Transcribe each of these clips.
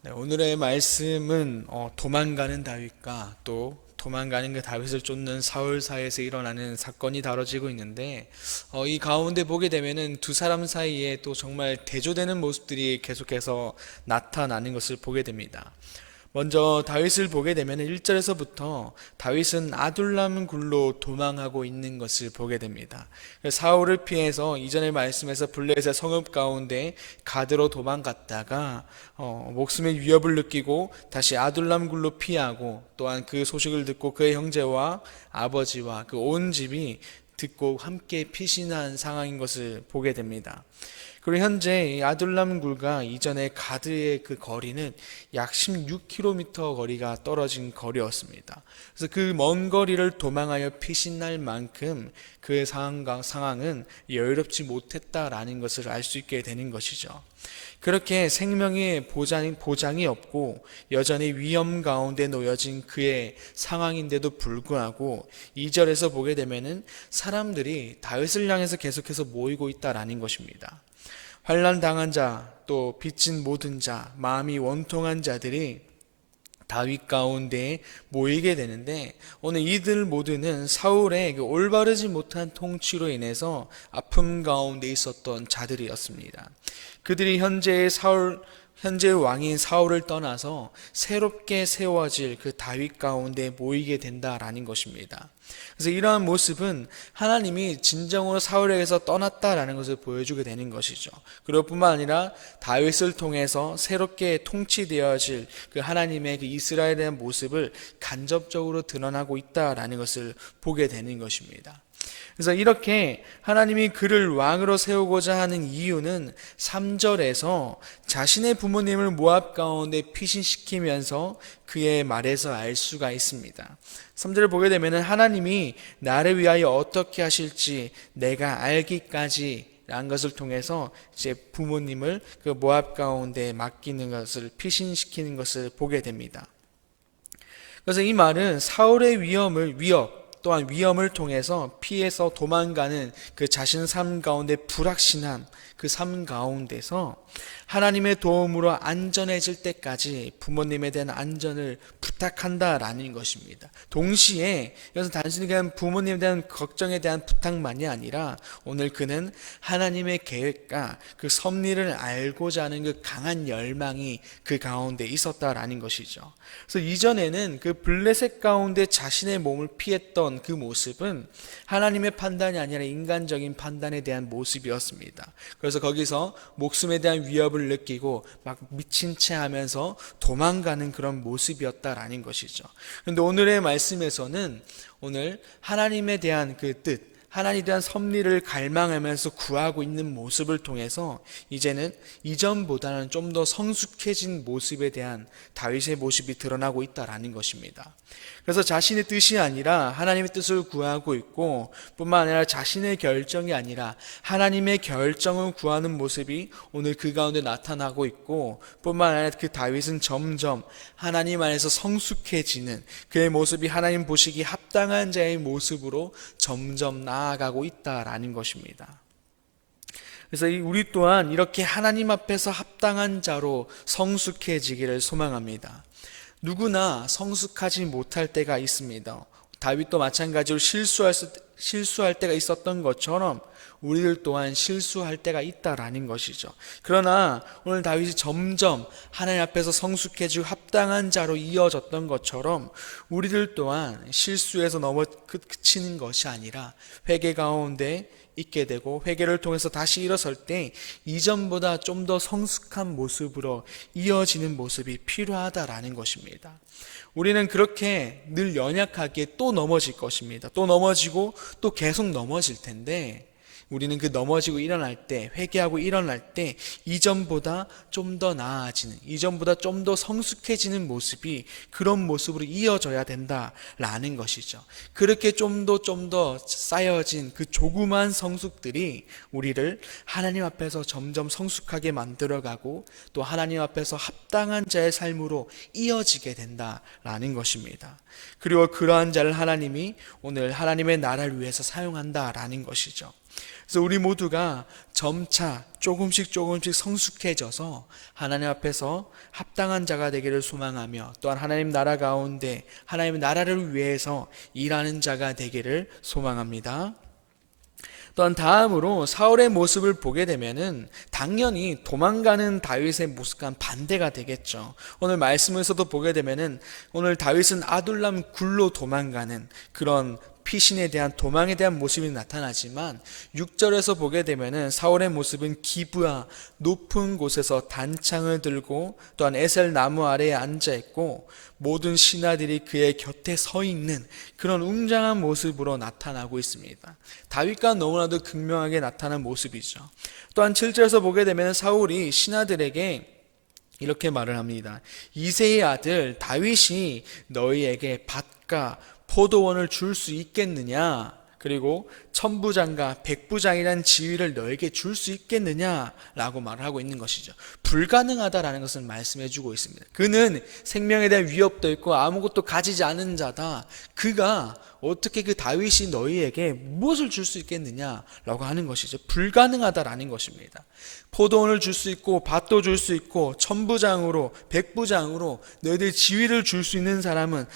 네, 오늘의 말씀은 도망가는 다윗과 또 도망가는 그 다윗을 쫓는 사울 사이에서 일어나는 사건이 다뤄지고 있는데 이 가운데 보게 되면은 두 사람 사이에 또 정말 대조되는 모습들이 계속해서 나타나는 것을 보게 됩니다. 먼저 다윗을 보게 되면 1절에서부터 다윗은 아둘람 굴로 도망하고 있는 것을 보게 됩니다. 사울을 피해서 이전의 말씀에서 블레셋 성읍 가운데 가드로 도망갔다가 목숨의 위협을 느끼고 다시 아둘람 굴로 피하고, 또한 그 소식을 듣고 그의 형제와 아버지와 그 온 집이 듣고 함께 피신한 상황인 것을 보게 됩니다. 그리고 현재 이 아둘람 굴과 이전의 가드의 그 거리는 약 16km 거리가 떨어진 거리였습니다. 그래서 그 먼 거리를 도망하여 피신할 만큼 그의 상황은 여유롭지 못했다라는 것을 알 수 있게 되는 것이죠. 그렇게 생명의 보장이 없고 여전히 위험 가운데 놓여진 그의 상황인데도 불구하고 2절에서 보게 되면은 사람들이 다윗을 향해서 계속해서 모이고 있다라는 것입니다. 환난 당한 자, 또 빚진 모든 자, 마음이 원통한 자들이 다윗 가운데 모이게 되는데, 오늘 이들 모두는 사울의 그 올바르지 못한 통치로 인해서 아픔 가운데 있었던 자들이었습니다. 그들이 현재 왕인 사울을 떠나서 새롭게 세워질 그 다윗 가운데 모이게 된다라는 것입니다. 그래서 이러한 모습은 하나님이 진정으로 사울에게서 떠났다라는 것을 보여주게 되는 것이죠. 그리고 뿐만 아니라 다윗을 통해서 새롭게 통치되어질 그 하나님의 그 이스라엘에 대한 모습을 간접적으로 드러나고 있다라는 것을 보게 되는 것입니다. 그래서 이렇게 하나님이 그를 왕으로 세우고자 하는 이유는 3절에서 자신의 부모님을 모압 가운데 피신시키면서 그의 말에서 알 수가 있습니다. 3절을 보게 되면 하나님이 나를 위하여 어떻게 하실지 내가 알기까지 란 것을 통해서 이제 부모님을 그 모압 가운데 맡기는 것을, 피신시키는 것을 보게 됩니다. 그래서 이 말은 사울의 위협 또한 위험을 통해서 피해서 도망가는 그 자신 삶 가운데 불확신한 그 삶 가운데서 하나님의 도움으로 안전해질 때까지 부모님에 대한 안전을 부탁한다라는 것입니다. 동시에 이것은 단순히 그냥 부모님에 대한 걱정에 대한 부탁만이 아니라 오늘 그는 하나님의 계획과 그 섭리를 알고자 하는 그 강한 열망이 그 가운데 있었다라는 것이죠. 그래서 이전에는 그 블레셋 가운데 자신의 몸을 피했던 그 모습은 하나님의 판단이 아니라 인간적인 판단에 대한 모습이었습니다. 그래서 거기서 목숨에 대한 위협을 느끼고 막 미친 채 하면서 도망가는 그런 모습이었다라는 것이죠. 그런데 오늘의 말씀에서는 오늘 하나님에 대한 그 뜻, 하나님에 대한 섭리를 갈망하면서 구하고 있는 모습을 통해서 이제는 이전보다는 좀 더 성숙해진 모습에 대한 다윗의 모습이 드러나고 있다라는 것입니다. 그래서 자신의 뜻이 아니라 하나님의 뜻을 구하고 있고, 뿐만 아니라 자신의 결정이 아니라 하나님의 결정을 구하는 모습이 오늘 그 가운데 나타나고 있고, 뿐만 아니라 그 다윗은 점점 하나님 안에서 성숙해지는 그의 모습이 하나님 보시기 합당한 자의 모습으로 점점 나아가고 있다라는 것입니다. 그래서 우리 또한 이렇게 하나님 앞에서 합당한 자로 성숙해지기를 소망합니다. 누구나 성숙하지 못할 때가 있습니다. 다윗도 마찬가지로 실수할 때가 있었던 것처럼 우리들 또한 실수할 때가 있다라는 것이죠. 그러나 오늘 다윗이 점점 하나님 앞에서 성숙해지고 합당한 자로 이어졌던 것처럼 우리들 또한 실수에서 그치는 것이 아니라 회개 가운데 있게 되고, 회개를 통해서 다시 일어설 때 이전보다 좀 더 성숙한 모습으로 이어지는 모습이 필요하다라는 것입니다. 우리는 그렇게 늘 연약하게 또 넘어질 것입니다. 또 넘어지고 또 계속 넘어질 텐데, 우리는 그 넘어지고 일어날 때, 회개하고 일어날 때 이전보다 좀 더 나아지는, 이전보다 좀 더 성숙해지는 모습이 그런 모습으로 이어져야 된다라는 것이죠. 그렇게 좀 더 쌓여진 그 조그만 성숙들이 우리를 하나님 앞에서 점점 성숙하게 만들어가고 또 하나님 앞에서 합당한 자의 삶으로 이어지게 된다라는 것입니다. 그리고 그러한 자를 하나님이 오늘 하나님의 나라를 위해서 사용한다라는 것이죠. 그래서 우리 모두가 점차 조금씩 성숙해져서 하나님 앞에서 합당한 자가 되기를 소망하며, 또한 하나님 나라 가운데 하나님의 나라를 위해서 일하는 자가 되기를 소망합니다. 또한 다음으로 사울의 모습을 보게 되면은 당연히 도망가는 다윗의 모습과 반대가 되겠죠. 오늘 말씀에서도 보게 되면은 오늘 다윗은 아둘람 굴로 도망가는 그런 피신에 대한 도망에 대한 모습이 나타나지만, 6절에서 보게 되면은 사울의 모습은 기브아 높은 곳에서 단창을 들고 또한 에셀 나무 아래에 앉아 있고 모든 신하들이 그의 곁에 서 있는 그런 웅장한 모습으로 나타나고 있습니다. 다윗과 너무나도 극명하게 나타난 모습이죠. 또한 7절에서 보게 되면 사울이 신하들에게 이렇게 말을 합니다. 이새의 아들 다윗이 너희에게 밭과 포도원을 줄 수 있겠느냐? 그리고 천부장과 백부장이라는 지위를 너에게 줄 수 있겠느냐? 라고 말을 하고 있는 것이죠. 불가능하다라는 것을 말씀해 주고 있습니다. 그는 생명에 대한 위협도 있고 아무것도 가지지 않은 자다. 그가 어떻게 그 다윗이 너희에게 무엇을 줄 수 있겠느냐? 라고 하는 것이죠. 불가능하다라는 것입니다. 포도원을 줄 수 있고 밭도 줄 수 있고 천부장으로 백부장으로 너희들 지위를 줄 수 있는 사람은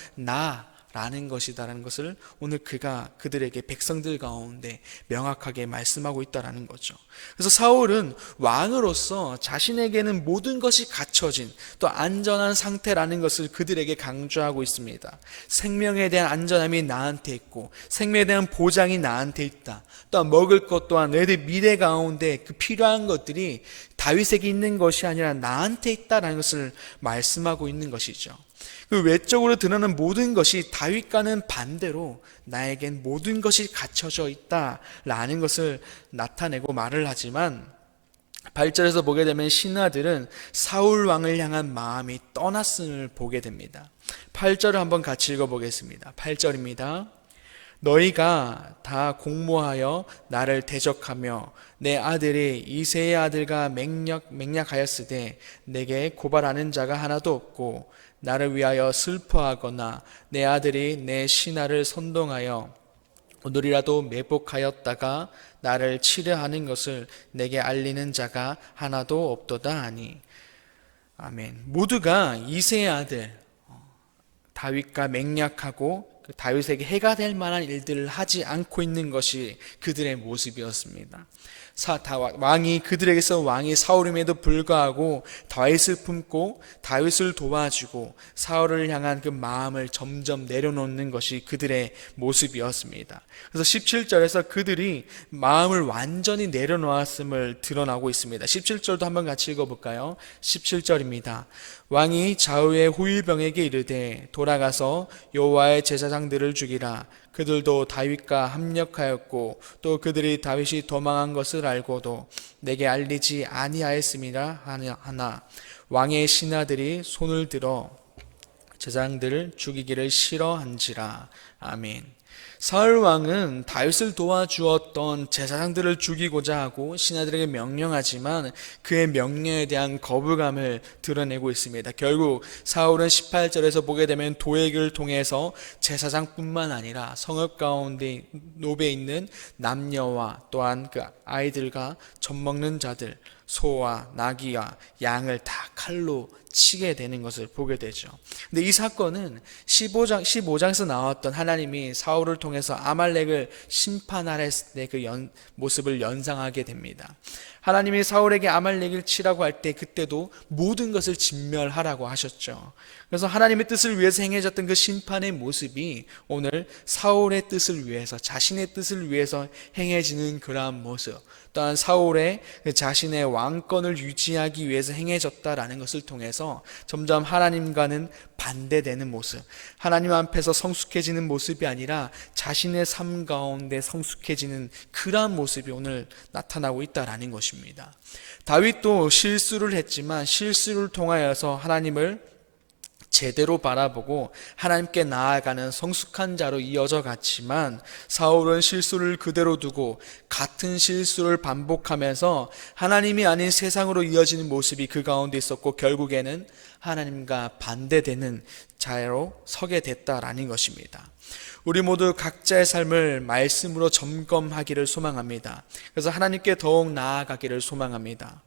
라는 것이다라는 것을 오늘 그가 그들에게 백성들 가운데 명확하게 말씀하고 있다라는 거죠. 그래서 사울은 왕으로서 자신에게는 모든 것이 갖춰진 또 안전한 상태라는 것을 그들에게 강조하고 있습니다. 생명에 대한 안전함이 나한테 있고 생명에 대한 보장이 나한테 있다. 또한 먹을 것 또한 너희들 미래 가운데 그 필요한 것들이 다윗에게 있는 것이 아니라 나한테 있다라는 것을 말씀하고 있는 것이죠. 그 외적으로 드러나는 모든 것이 다윗과는 반대로 나에겐 모든 것이 갖춰져 있다라는 것을 나타내고 말을 하지만, 8절에서 보게 되면 신하들은 사울 왕을 향한 마음이 떠났음을 보게 됩니다. 8절을 한번 같이 읽어보겠습니다. 8절입니다. 너희가 다 공모하여 나를 대적하며 내 아들이 이새의 아들과 맹약하였으되 내게 고발하는 자가 하나도 없고 나를 위하여 슬퍼하거나 내 아들이 내 신하를 선동하여 오늘이라도 매복하였다가 나를 치려하는 것을 내게 알리는 자가 하나도 없도다 하니. 아멘. 모두가 이새의 아들 다윗과 맹약하고 다윗에게 해가 될 만한 일들을 하지 않고 있는 것이 그들의 모습이었습니다. 왕이 그들에게서 왕이 사울임에도 불구하고 다윗을 품고 다윗을 도와주고 사울을 향한 그 마음을 점점 내려놓는 것이 그들의 모습이었습니다. 그래서 17절에서 그들이 마음을 완전히 내려놓았음을 드러나고 있습니다. 17절도 한번 같이 읽어볼까요? 17절입니다. 왕이 좌우의 후일병에게 이르되 돌아가서 여호와의 제사장들을 죽이라. 그들도 다윗과 합력하였고 또 그들이 다윗이 도망한 것을 알고도 내게 알리지 아니하였음이라 하나 왕의 신하들이 손을 들어 제사장들을 죽이기를 싫어한지라. 아멘. 사울 왕은 다윗을 도와주었던 제사장들을 죽이고자 하고 신하들에게 명령하지만 그의 명령에 대한 거부감을 드러내고 있습니다. 결국 사울은 18절에서 보게 되면 도액을 통해서 제사장뿐만 아니라 성읍 가운데 노베 있는 남녀와 또한 그 아이들과 젖먹는 자들 소와 나귀와 양을 다 칼로 치게 되는 것을 보게 되죠. 근데 이 사건은 15장에서 나왔던 하나님이 사울을 통해서 아말렉을 심판하려 했을 때 그 모습을 연상하게 됩니다. 하나님이 사울에게 아말렉을 치라고 할 때 그때도 모든 것을 진멸하라고 하셨죠. 그래서 하나님의 뜻을 위해서 행해졌던 그 심판의 모습이 오늘 사울의 뜻을 위해서 자신의 뜻을 위해서 행해지는 그러한 모습, 또한 사울의 자신의 왕권을 유지하기 위해서 행해졌다라는 것을 통해서 점점 하나님과는 반대되는 모습, 하나님 앞에서 성숙해지는 모습이 아니라 자신의 삶 가운데 성숙해지는 그러한 모습이 오늘 나타나고 있다라는 것입니다. 다윗도 실수를 했지만 실수를 통하여서 하나님을 제대로 바라보고 하나님께 나아가는 성숙한 자로 이어져 갔지만, 사울은 실수를 그대로 두고 같은 실수를 반복하면서 하나님이 아닌 세상으로 이어지는 모습이 그 가운데 있었고, 결국에는 하나님과 반대되는 자로 서게 됐다라는 것입니다. 우리 모두 각자의 삶을 말씀으로 점검하기를 소망합니다. 그래서 하나님께 더욱 나아가기를 소망합니다.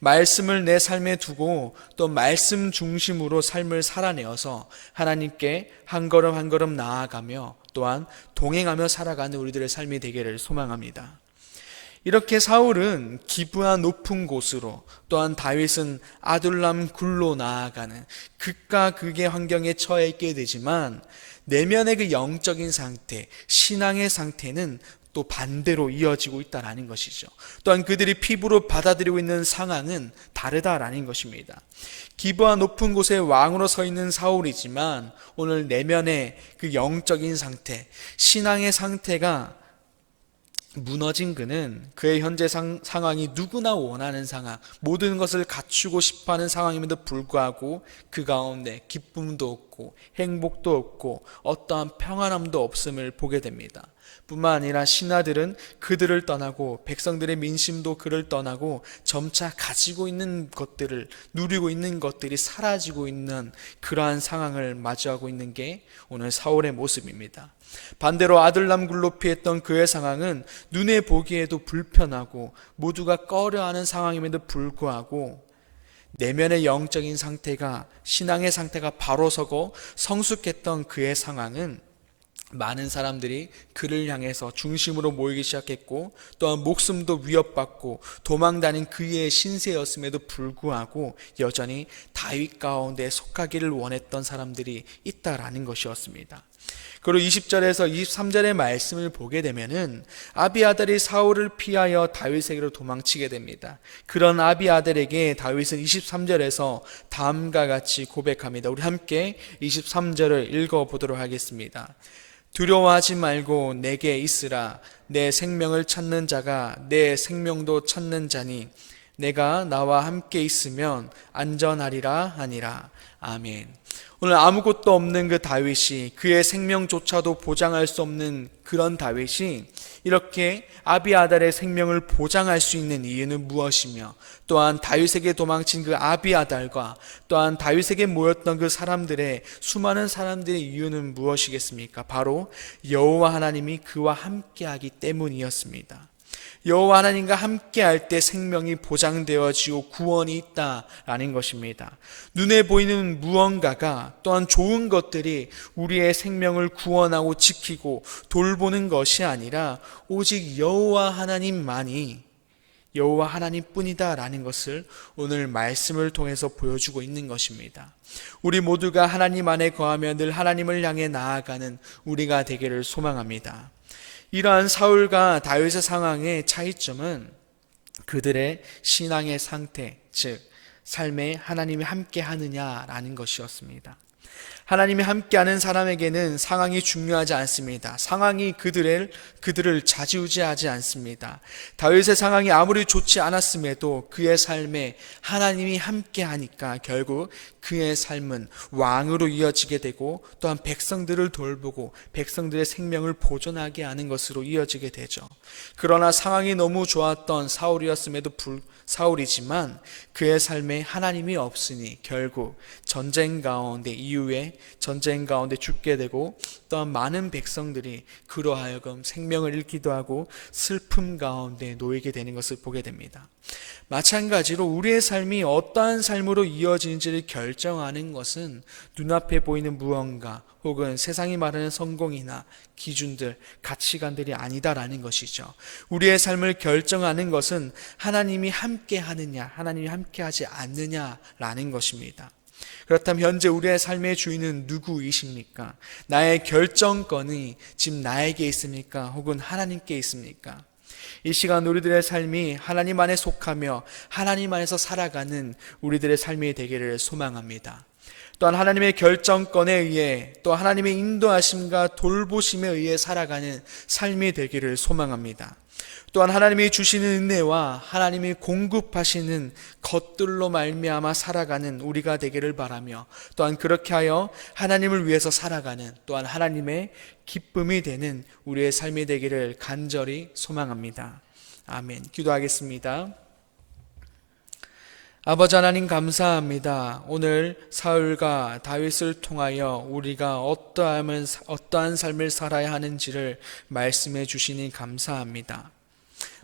말씀을 내 삶에 두고 또 말씀 중심으로 삶을 살아내어서 하나님께 한 걸음 한 걸음 나아가며 또한 동행하며 살아가는 우리들의 삶이 되기를 소망합니다. 이렇게 사울은 기브아 높은 곳으로, 또한 다윗은 아둘람 굴로 나아가는 극과 극의 환경에 처해 있게 되지만, 내면의 그 영적인 상태, 신앙의 상태는 또 반대로 이어지고 있다라는 것이죠. 또한 그들이 피부로 받아들이고 있는 상황은 다르다라는 것입니다. 기브아 높은 곳에 왕으로 서 있는 사울이지만, 오늘 내면의 그 영적인 상태, 신앙의 상태가 무너진 그는 그의 현재 상황이 누구나 원하는 상황, 모든 것을 갖추고 싶어하는 상황임에도 불구하고 그 가운데 기쁨도 없고 행복도 없고 어떠한 평안함도 없음을 보게 됩니다. 뿐만 아니라 신하들은 그들을 떠나고 백성들의 민심도 그를 떠나고 점차 가지고 있는 것들을, 누리고 있는 것들이 사라지고 있는 그러한 상황을 마주하고 있는 게 오늘 사울의 모습입니다. 반대로 아들람 굴로 피했던 그의 상황은 눈에 보기에도 불편하고 모두가 꺼려하는 상황임에도 불구하고 내면의 영적인 상태가, 신앙의 상태가 바로 서고 성숙했던 그의 상황은 많은 사람들이 그를 향해서 중심으로 모이기 시작했고, 또한 목숨도 위협받고 도망다닌 그의 신세였음에도 불구하고 여전히 다윗 가운데 속하기를 원했던 사람들이 있다라는 것이었습니다. 그리고 20절에서 23절의 말씀을 보게 되면은 아비아달이 사울을 피하여 다윗에게로 도망치게 됩니다. 그런 아비아달에게 다윗은 23절에서 다음과 같이 고백합니다. 우리 함께 23절을 읽어보도록 하겠습니다. 두려워하지 말고 내게 있으라. 내 생명을 찾는 자가 내 생명도 찾는 자니 내가 나와 함께 있으면 안전하리라 하니라. 아멘. 오늘 아무것도 없는 그 다윗이, 그의 생명조차도 보장할 수 없는 그런 다윗이 이렇게 아비아달의 생명을 보장할 수 있는 이유는 무엇이며, 또한 다윗에게 도망친 그 아비아달과 또한 다윗에게 모였던 그 사람들의, 수많은 사람들의 이유는 무엇이겠습니까? 바로 여호와 하나님이 그와 함께하기 때문이었습니다. 여호와 하나님과 함께할 때 생명이 보장되어지고 구원이 있다라는 것입니다. 눈에 보이는 무언가가, 또한 좋은 것들이 우리의 생명을 구원하고 지키고 돌보는 것이 아니라 오직 여호와 하나님만이, 여호와 하나님뿐이다라는 것을 오늘 말씀을 통해서 보여주고 있는 것입니다. 우리 모두가 하나님 안에 거하며 늘 하나님을 향해 나아가는 우리가 되기를 소망합니다. 이러한 사울과 다윗의 상황의 차이점은 그들의 신앙의 상태, 즉 삶에 하나님이 함께 하느냐라는 것이었습니다. 하나님이 함께하는 사람에게는 상황이 중요하지 않습니다. 상황이 그들을 좌지우지하지 않습니다. 다윗의 상황이 아무리 좋지 않았음에도 그의 삶에 하나님이 함께하니까 결국 그의 삶은 왕으로 이어지게 되고, 또한 백성들을 돌보고 백성들의 생명을 보존하게 하는 것으로 이어지게 되죠. 그러나 상황이 너무 좋았던 사울이지만 그의 삶에 하나님이 없으니 결국 전쟁 가운데, 이후에 전쟁 가운데 죽게 되고, 또한 많은 백성들이 그로 하여금 생명을 잃기도 하고 슬픔 가운데 놓이게 되는 것을 보게 됩니다. 마찬가지로 우리의 삶이 어떠한 삶으로 이어지는지를 결정하는 것은 눈앞에 보이는 무언가 혹은 세상이 말하는 성공이나 기준들, 가치관들이 아니다라는 것이죠. 우리의 삶을 결정하는 것은 하나님이 함께 하느냐, 하나님이 함께 하지 않느냐라는 것입니다. 그렇다면 현재 우리의 삶의 주인은 누구이십니까? 나의 결정권이 지금 나에게 있습니까? 혹은 하나님께 있습니까? 이 시간 우리들의 삶이 하나님 안에 속하며 하나님 안에서 살아가는 우리들의 삶이 되기를 소망합니다. 또한 하나님의 결정권에 의해 또 하나님의 인도하심과 돌보심에 의해 살아가는 삶이 되기를 소망합니다. 또한 하나님이 주시는 은혜와 하나님이 공급하시는 것들로 말미암아 살아가는 우리가 되기를 바라며, 또한 그렇게 하여 하나님을 위해서 살아가는, 또한 하나님의 기쁨이 되는 우리의 삶이 되기를 간절히 소망합니다. 아멘. 기도하겠습니다. 아버지 하나님 감사합니다. 오늘 사울과 다윗을 통하여 우리가 어떠한 삶을 살아야 하는지를 말씀해 주시니 감사합니다.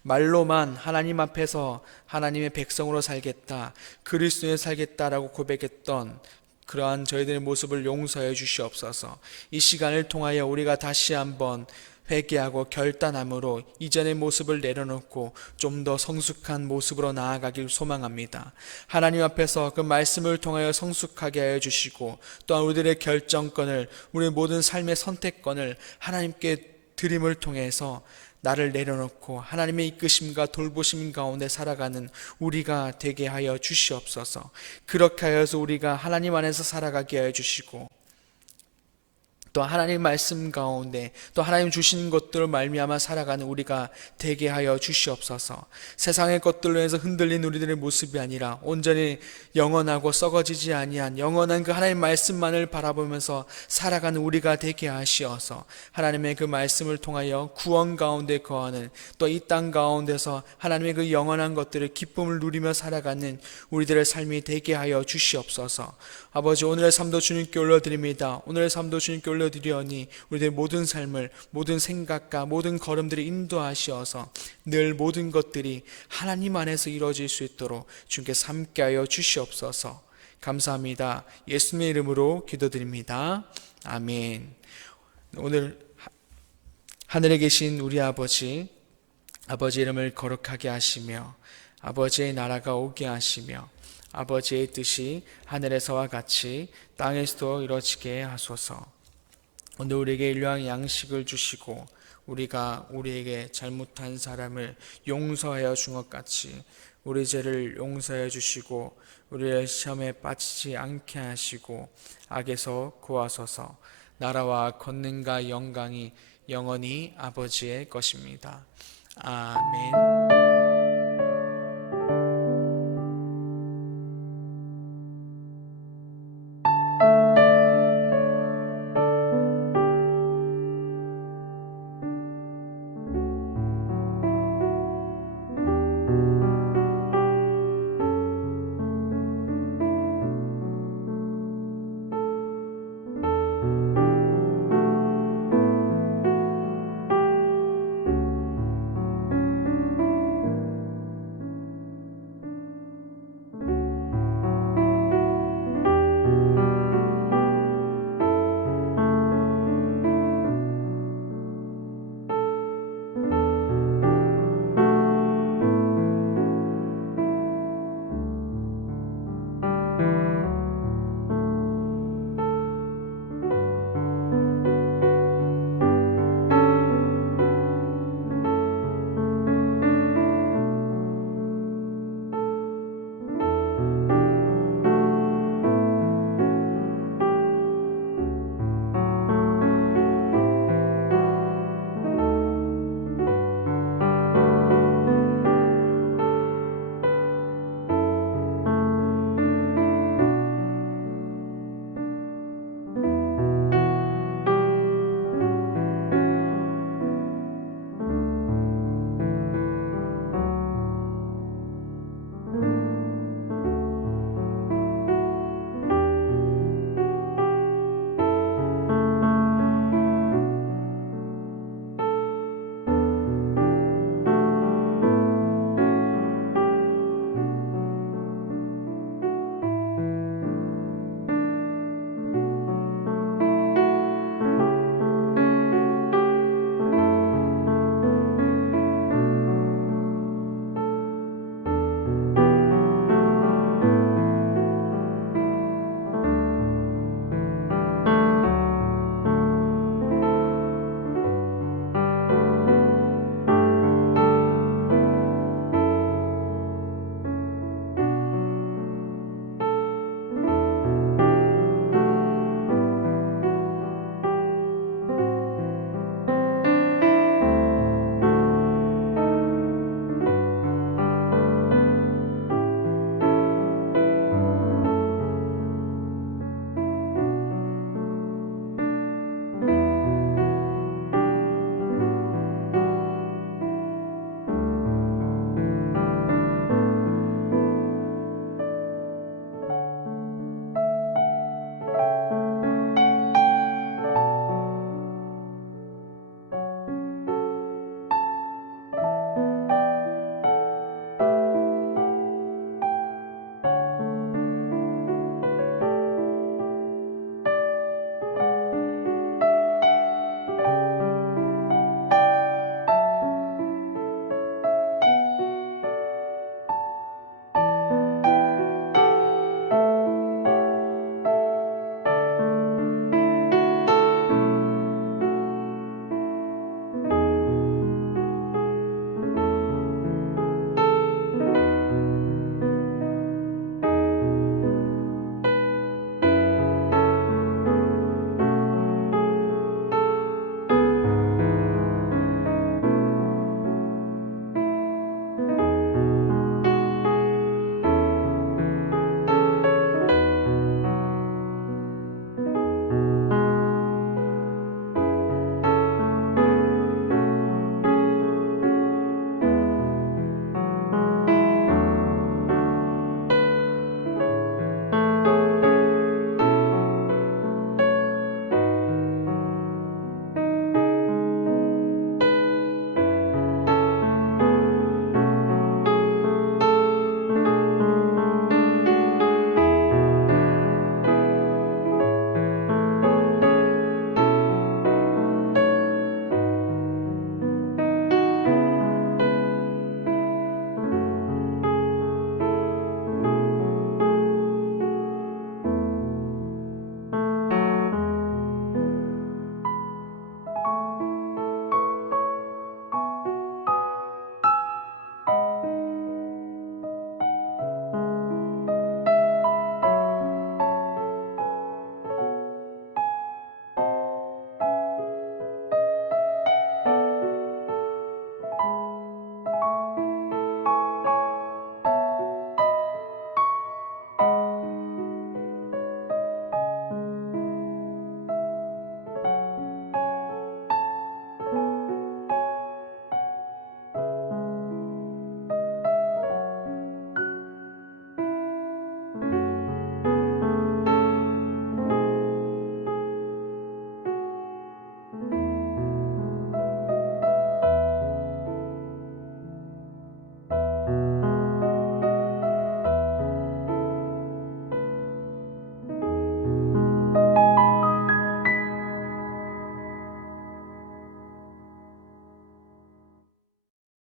말로만 하나님 앞에서 하나님의 백성으로 살겠다, 그리스도에 살겠다라고 고백했던 그러한 저희들의 모습을 용서해 주시옵소서. 이 시간을 통하여 우리가 다시 한번 회개하고 결단함으로 이전의 모습을 내려놓고 좀 더 성숙한 모습으로 나아가길 소망합니다. 하나님 앞에서 그 말씀을 통하여 성숙하게 하여 주시고, 또한 우리들의 결정권을, 우리의 모든 삶의 선택권을 하나님께 드림을 통해서 나를 내려놓고 하나님의 이끄심과 돌보심 가운데 살아가는 우리가 되게 하여 주시옵소서. 그렇게 하여서 우리가 하나님 안에서 살아가게 하여 주시고, 또 하나님 말씀 가운데 또 하나님 주신 것들을 말미암아 살아가는 우리가 되게 하여 주시옵소서. 세상의 것들로 해서 흔들린 우리들의 모습이 아니라 온전히 영원하고 썩어지지 아니한 영원한 그 하나님 말씀만을 바라보면서 살아가는 우리가 되게 하시어서 하나님의 그 말씀을 통하여 구원 가운데 거하는, 또 이 땅 가운데서 하나님의 그 영원한 것들을 기쁨을 누리며 살아가는 우리들의 삶이 되게 하여 주시옵소서. 아버지, 오늘의 삶도 주님께 올려드립니다. 오늘의 삶도 주님께 올려드리오니 우리들의 모든 삶을, 모든 생각과 모든 걸음들을 인도하시어서 늘 모든 것들이 하나님 안에서 이루어질 수 있도록 주님께서 함께하여 주시옵소서. 감사합니다. 예수님의 이름으로 기도드립니다. 아멘. 오늘 하늘에 계신 우리 아버지 이름을 거룩하게 하시며 아버지의 나라가 오게 하시며 아버지의 뜻이 하늘에서와 같이 땅에서도 이루어지게 하소서. 오늘 우리에게 일용할 양식을 주시고 우리가 우리에게 잘못한 사람을 용서하여 준 것 같이 우리 죄를 용서해 주시고 우리를 시험에 빠지지 않게 하시고 악에서 구하소서. 나라와 권능과 영광이 영원히 아버지의 것입니다. 아멘.